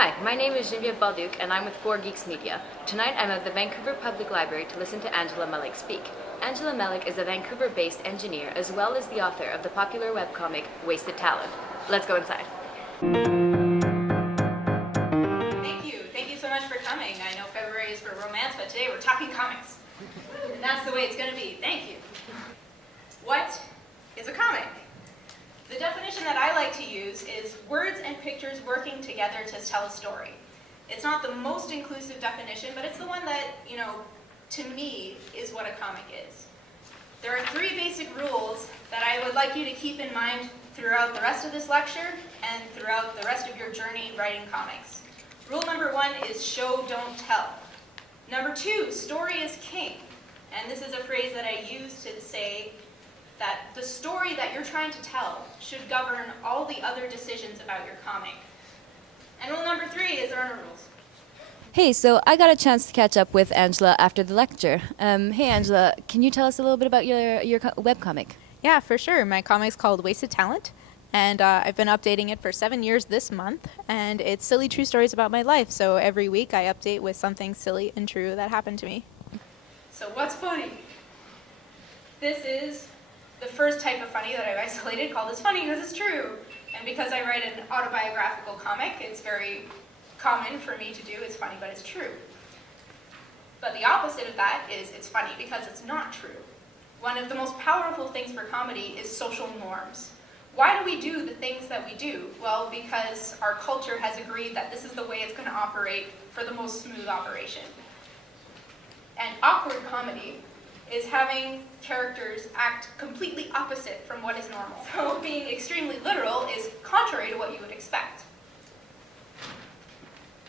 Hi, my name is Geneviève and I'm with 4Geeks Media. Tonight I'm at the Vancouver Public Library to listen to Angela Melick speak. Angela Melick is a Vancouver-based engineer as well as the author of the popular webcomic Wasted Talent. Let's go inside. Thank you so much for coming. I know February is for romance, but today we're talking comics. And that's the way it's going to be. Thank you. What is a comic? The definition that I like to use is words and pictures working together to tell a story. It's not the most inclusive definition, but it's the one that, to me, is what a comic is. There are 3 basic rules that I would like you to keep in mind throughout the rest of this lecture and throughout the rest of your journey writing comics. Rule number 1 is show, don't tell. Number 2, story is king. And this is a phrase that I use to say that the story that you're trying to tell should govern all the other decisions about your comic. And rule number 3 is there are no rules. Hey, so I got a chance to catch up with Angela after the lecture. Hey Angela, can you tell us a little bit about your webcomic? Yeah, for sure. My comic's called Wasted Talent, and I've been updating it for 7 years this month, and it's silly true stories about my life, so every week I update with something silly and true that happened to me. So what's funny? This is the first type of funny that I've isolated called It's Funny Because It's True. And because I write an autobiographical comic, it's very common for me to do It's Funny But It's True. But the opposite of that is It's Funny Because It's Not True. One of the most powerful things for comedy is social norms. Why do we do the things that we do? Well, because our culture has agreed that this is the way it's going to operate for the most smooth operation. And awkward comedy is having characters act completely opposite from what is normal. So being extremely literal is contrary to what you would expect.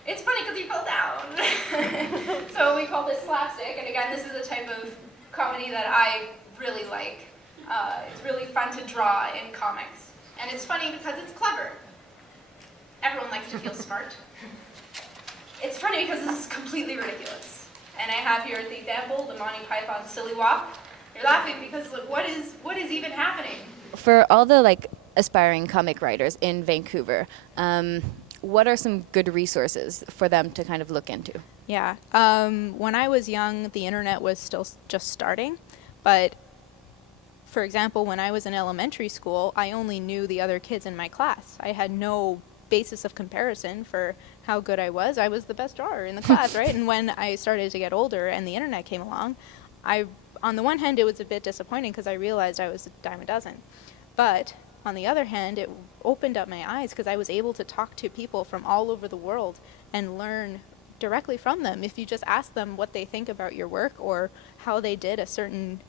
It's funny because you fell down. So we call this slapstick, and again, this is a type of comedy that I really like. It's really fun to draw in comics. And it's funny because it's clever. Everyone likes to feel smart. It's funny because this is completely ridiculous. And I have here the example, the Monty Python Silly Walk. You're laughing because, look, what is even happening? For all the aspiring comic writers in Vancouver, what are some good resources for them to kind of look into? Yeah, when I was young, the internet was still just starting, but for example, when I was in elementary school, I only knew the other kids in my class. I had no basis of comparison for how good I was. I was the best drawer in the class, right? And when I started to get older and the internet came along, on the one hand, it was a bit disappointing because I realized I was a dime a dozen. But on the other hand, it opened up my eyes because I was able to talk to people from all over the world and learn directly from them. If you just ask them what they think about your work or how they did a certain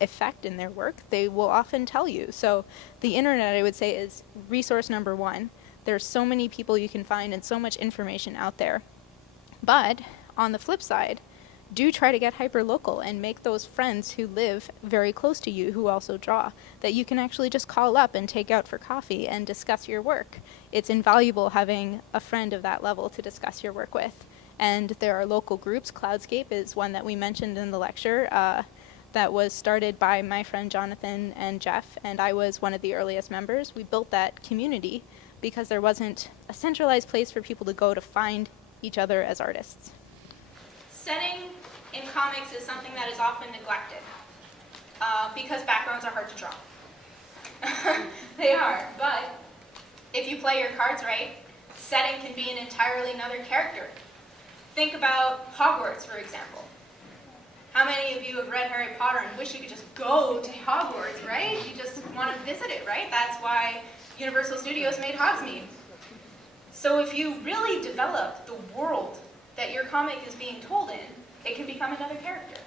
effect in their work, they will often tell you. So the internet, I would say, is resource number 1. There's so many people you can find and so much information out there. But on the flip side, do try to get hyper-local and make those friends who live very close to you who also draw, that you can actually just call up and take out for coffee and discuss your work. It's invaluable having a friend of that level to discuss your work with. And there are local groups. Cloudscape is one that we mentioned in the lecture that was started by my friend Jonathan and Jeff, and I was one of the earliest members. We built that community because there wasn't a centralized place for people to go to find each other as artists. Setting in comics is something that is often neglected because backgrounds are hard to draw. They are, but if you play your cards right, setting can be an entirely another character. Think about Hogwarts, for example. How many of you have read Harry Potter and wish you could just go to Hogwarts, right? You just want to visit it, right? That's why Universal Studios made Hogsmeade. So if you really develop the world that your comic is being told in, it can become another character.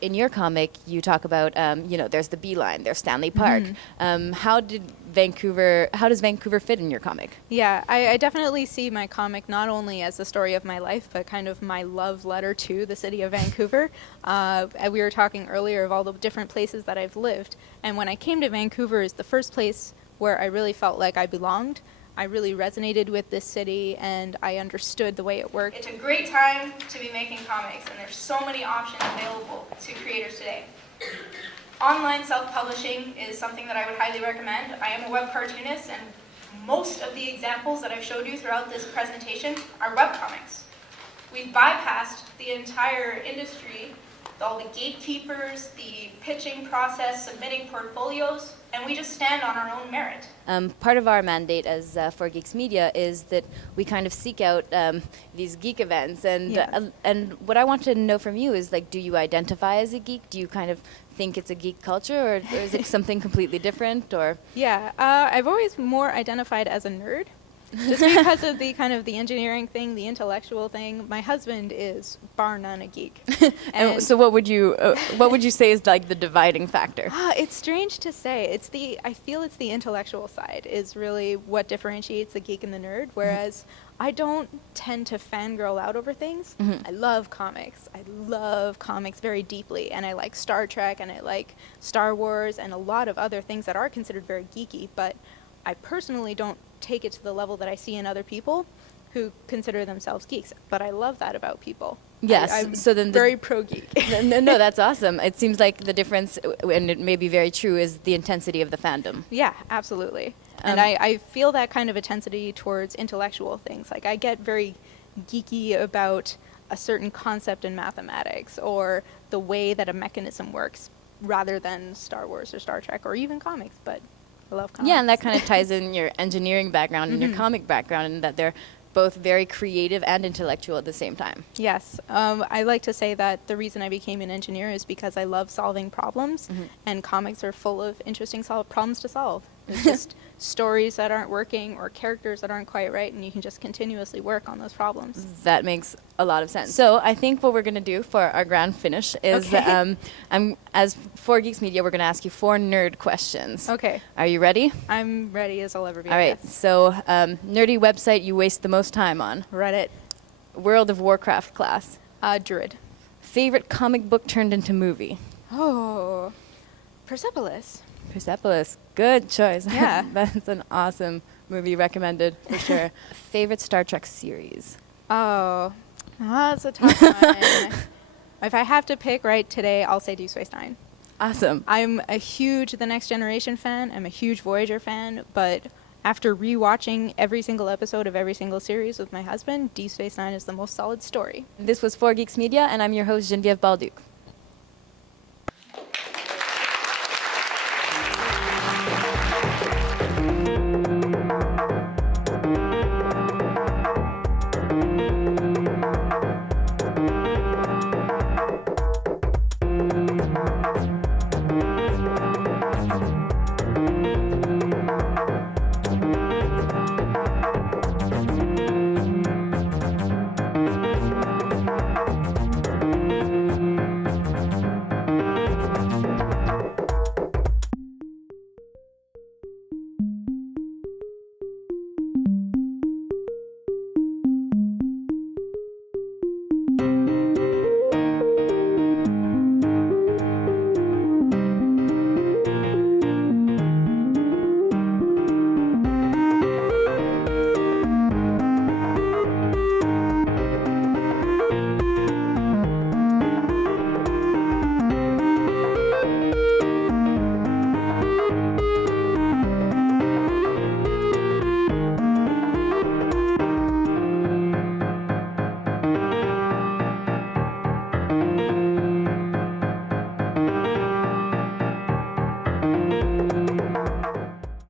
In your comic, you talk about, there's the Beeline, there's Stanley Park. Mm-hmm. How does Vancouver fit in your comic? Yeah, I definitely see my comic not only as the story of my life, but kind of my love letter to the city of Vancouver. We were talking earlier of all the different places that I've lived, and when I came to Vancouver is the first place where I really felt like I belonged. I really resonated with this city, and I understood the way it worked. It's a great time to be making comics, and there's so many options available to creators today. Online self-publishing is something that I would highly recommend. I am a web cartoonist, and most of the examples that I've showed you throughout this presentation are webcomics. We've bypassed the entire industry, all the gatekeepers, the pitching process, submitting portfolios, and we just stand on our own merit. Part of our mandate as For Geeks Media is that we kind of seek out these geek events, and what I want to know from you is, like, do you identify as a geek? Do you kind of think it's a geek culture, or is it something completely different? Or Yeah, I've always more identified as a nerd, just because of the kind of the engineering thing, the intellectual thing. My husband is bar none a geek. and so what would you say is like the dividing factor? It's strange to say. I feel it's the intellectual side is really what differentiates the geek and the nerd, whereas I don't tend to fangirl out over things. I love comics. I love comics very deeply, and I like Star Trek, and I like Star Wars, and a lot of other things that are considered very geeky, but I personally don't take it to the level that I see in other people who consider themselves geeks. But I love that about people. Yes, I'm so then very pro-geek. No, that's awesome. It seems like the difference, and it may be very true, is the intensity of the fandom. Yeah, absolutely. And I feel that kind of intensity towards intellectual things. Like, I get very geeky about a certain concept in mathematics or the way that a mechanism works, rather than Star Wars or Star Trek or even comics, but I love comics. Yeah, and that kind of ties in your engineering background and your comic background, and that they're both very creative and intellectual at the same time. Yes. I like to say that the reason I became an engineer is because I love solving problems, and comics are full of interesting problems to solve. It's just stories that aren't working or characters that aren't quite right, and you can just continuously work on those problems. That makes a lot of sense. So I think what we're going to do for our grand finish is, as For Geeks Media, we're going to ask you 4 nerd questions. Okay. Are you ready? I'm ready as I'll ever be. All right. So nerdy website you waste the most time on? Reddit. World of Warcraft class? Druid. Favorite comic book turned into movie? Oh, Persepolis. Persepolis. Good choice. Yeah. That's an awesome movie, recommended for sure. Favorite Star Trek series? Oh, that's a tough one. If I have to pick right today, I'll say Deep Space Nine. Awesome. I'm a huge The Next Generation fan. I'm a huge Voyager fan, but after rewatching every single episode of every single series with my husband, Deep Space Nine is the most solid story. This was For Geeks Media, and I'm your host, Geneviève Balduc.